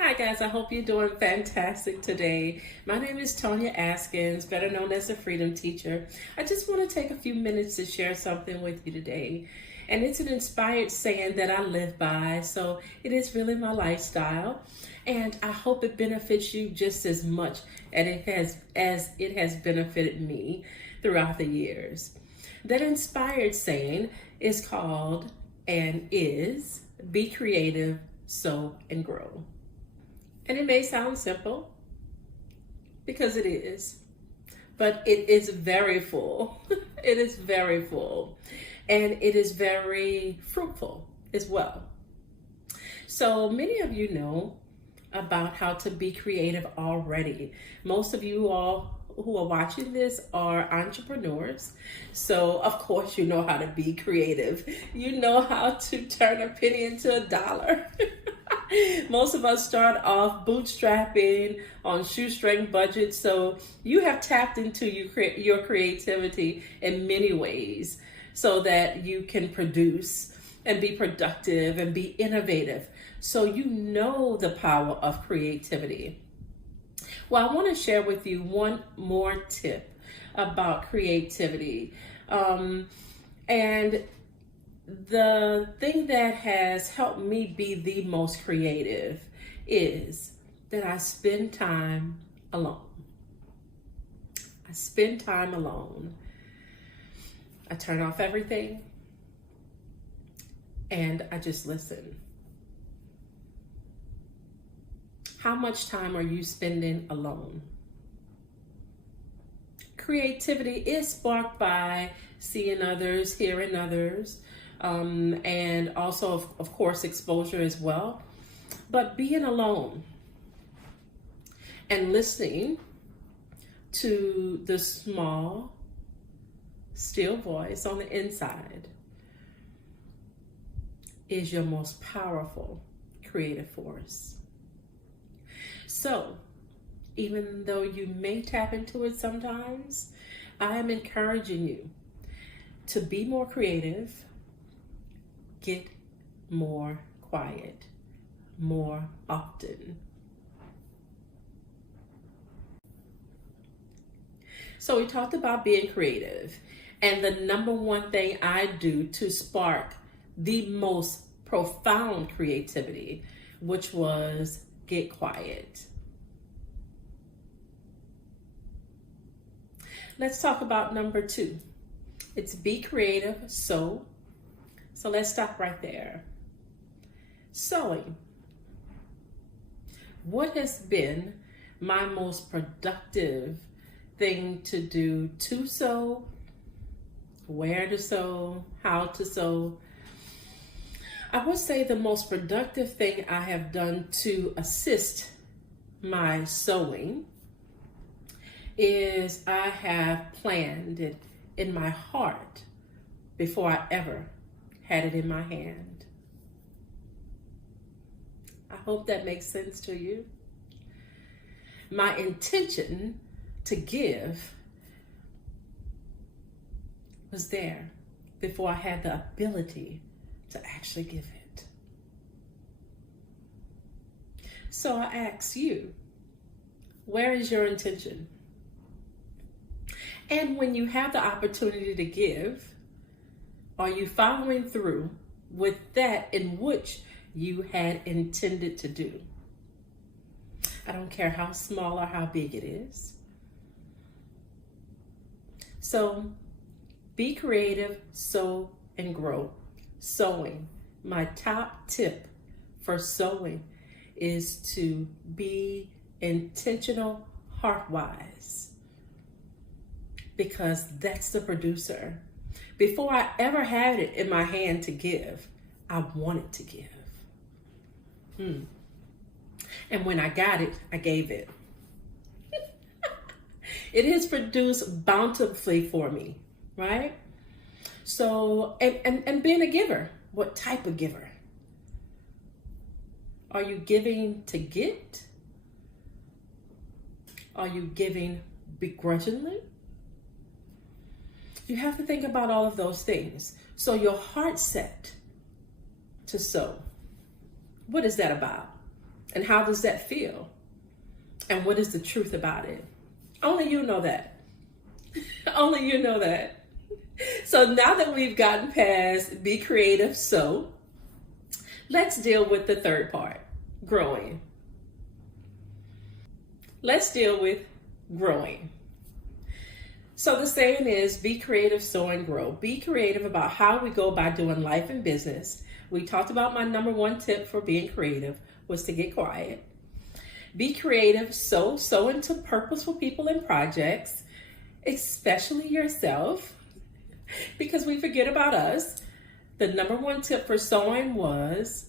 Hi guys, I hope you're doing fantastic today. My name is Tonia Askins, better known as the Freedom Teacher. I just want to take a few minutes to share something with you today. And it's an inspired saying that I live by, so it is really my lifestyle. And I hope it benefits you just as much as it has benefited me throughout the years. That inspired saying is called and is be creative, sow, and grow. And it may sound simple, because it is, but it is very full. It is very full, and it is very fruitful as well. So many of you know about how to be creative already. Most of you all who are watching this are entrepreneurs. So of course you know how to be creative. You know how to turn a penny into a dollar. Most of us start off bootstrapping on shoestring budgets, so you have tapped into your creativity in many ways so that you can produce and be productive and be innovative. So you know the power of creativity. Well, I want to share with you one more tip about creativity. And the thing that has helped me be the most creative is that I spend time alone. I spend time alone. I turn off everything and I just listen. How much time are you spending alone? Creativity is sparked by seeing others, hearing others, and also, of course, exposure as well. But being alone and listening to the small, still voice on the inside is your most powerful creative force. So, even though you may tap into it sometimes, I am encouraging you to be more creative, get more quiet, more often. So we talked about being creative, and the number one thing I do to spark the most profound creativity, which was get quiet. Let's talk about number 2. It's be creative, sow. So let's stop right there. Sowing. What has been my most productive thing to do to sow, where to sow, how to sow? I would say the most productive thing I have done to assist my sowing is I have planned it in my heart before I ever had it in my hand. I hope that makes sense to you. My intention to give was there before I had the ability to actually give it. So I ask you, where is your intention? And when you have the opportunity to give, are you following through with that in which you had intended to do? I don't care how small or how big it is. So be creative, sow, and grow. Sowing. My top tip for sowing is to be intentional heart-wise, because that's the producer. Before I ever had it in my hand to give, I wanted to give. And when I got it, I gave it. It has produced bountifully for me, right? So, and being a giver, what type of giver? Are you giving to get? Are you giving begrudgingly? You have to think about all of those things. So your heart set to sow, what is that about? And how does that feel? And what is the truth about it? Only you know that. Only you know that. So now that we've gotten past be creative, sow, let's deal with the third part, growing. Let's deal with growing. So the saying is, be creative, sow, and grow. Be creative about how we go about doing life and business. We talked about my number one tip for being creative was to get quiet. Be creative, sow into purposeful people and projects, especially yourself, because we forget about us. The number one tip for sowing was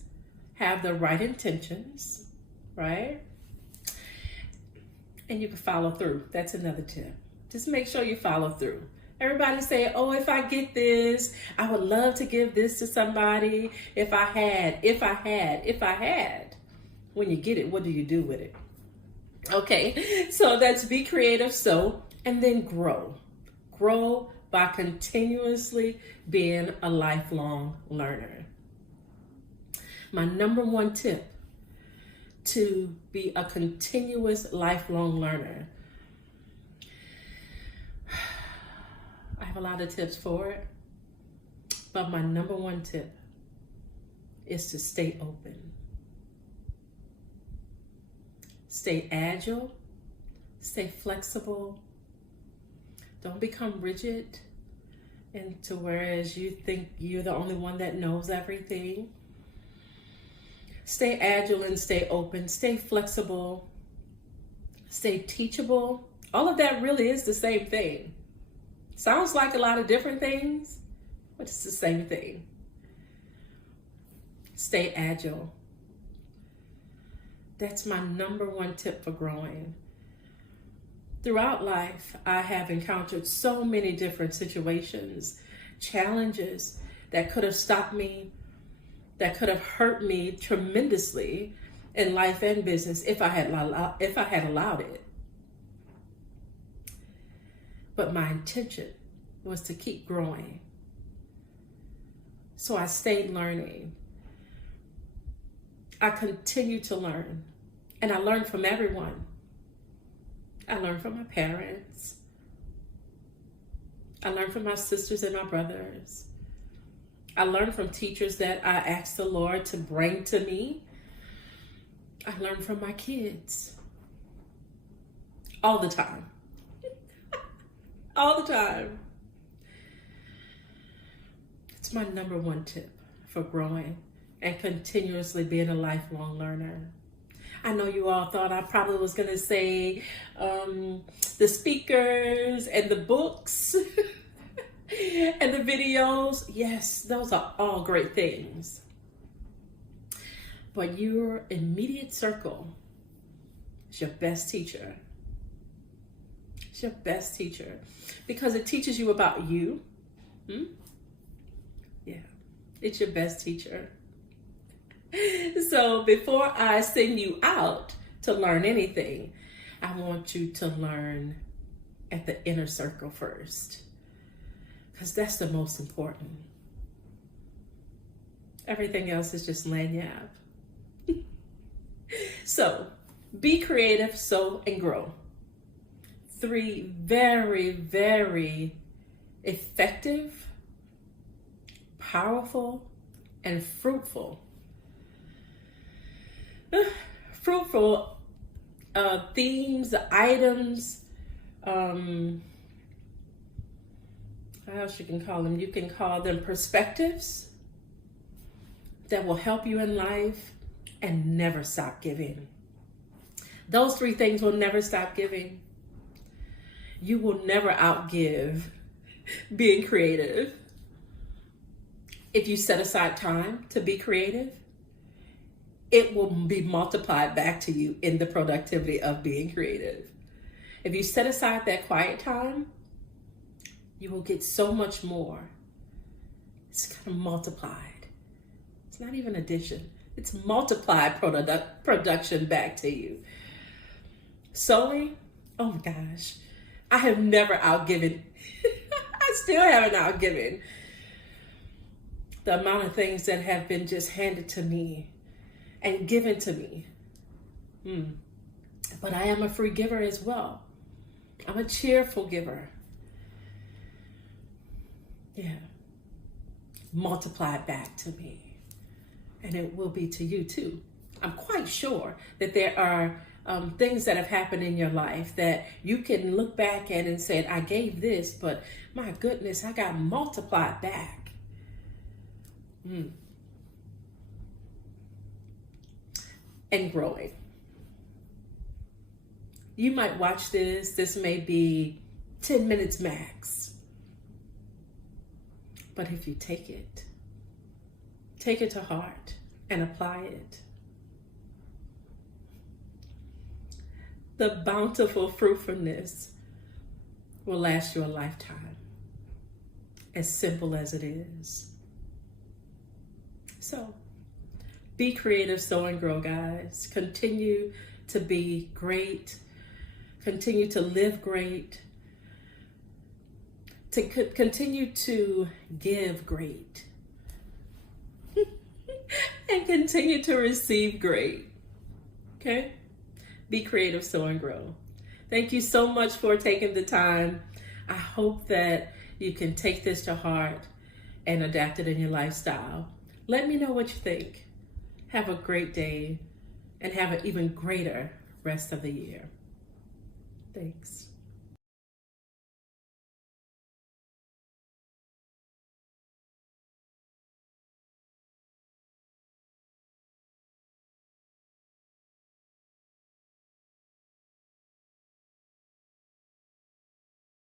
have the right intentions, right? And you can follow through. That's another tip. Just make sure you follow through. Everybody say, oh, if I get this, I would love to give this to somebody. If I had. When you get it, what do you do with it? Okay, so that's be creative, sow, and then grow. Grow by continuously being a lifelong learner. My number one tip to be a continuous lifelong learner. I have a lot of tips for it, but my number one tip is to stay open. Stay agile, stay flexible. Don't become rigid and to whereas you think you're the only one that knows everything. Stay agile and stay open, stay flexible, stay teachable. All of that really is the same thing. Sounds like a lot of different things, but it's the same thing. Stay agile. That's my number one tip for growing. Throughout life, I have encountered so many different situations, challenges that could have stopped me, that could have hurt me tremendously in life and business if I had allowed it. But my intention was to keep growing. So I stayed learning. I continue to learn. And I learned from everyone. I learned from my parents. I learned from my sisters and my brothers. I learned from teachers that I asked the Lord to bring to me. I learned from my kids. All the time. All the time. It's my number one tip for growing and continuously being a lifelong learner. I know you all thought I probably was going to say the speakers and the books and the videos. Yes, those are all great things. But your immediate circle is your best teacher. It's your best teacher because it teaches you about you. Yeah, it's your best teacher. So before I send you out to learn anything, I want you to learn at the inner circle first, because that's the most important. Everything else is just lagniappe. So be creative, sow, and grow. 3 very, very effective, powerful, and fruitful themes, items, how else you can call them? You can call them perspectives that will help you in life and never stop giving. Those 3 things will never stop giving. You will never outgive being creative. If you set aside time to be creative, it will be multiplied back to you in the productivity of being creative. If you set aside that quiet time, you will get so much more. It's kind of multiplied. It's not even addition. It's multiplied production back to you. Sowing, oh my gosh, I have never outgiven. I still haven't outgiven the amount of things that have been just handed to me and given to me But I am a free giver as well. I'm a cheerful giver. Yeah. Multiply it back to me. And it will be to you too. I'm quite sure that there are things that have happened in your life that you can look back at and say, I gave this, but my goodness, I got multiplied back. And growing. You might watch this. This may be 10 minutes max. But if you take it to heart and apply it, the bountiful fruitfulness will last you a lifetime, as simple as it is. So, be creative, sow and grow, guys. Continue to be great. Continue to live great. To continue to give great. And continue to receive great. Okay? Be creative, sow and grow. Thank you so much for taking the time. I hope that you can take this to heart and adapt it in your lifestyle. Let me know what you think. Have a great day and have an even greater rest of the year. Thanks.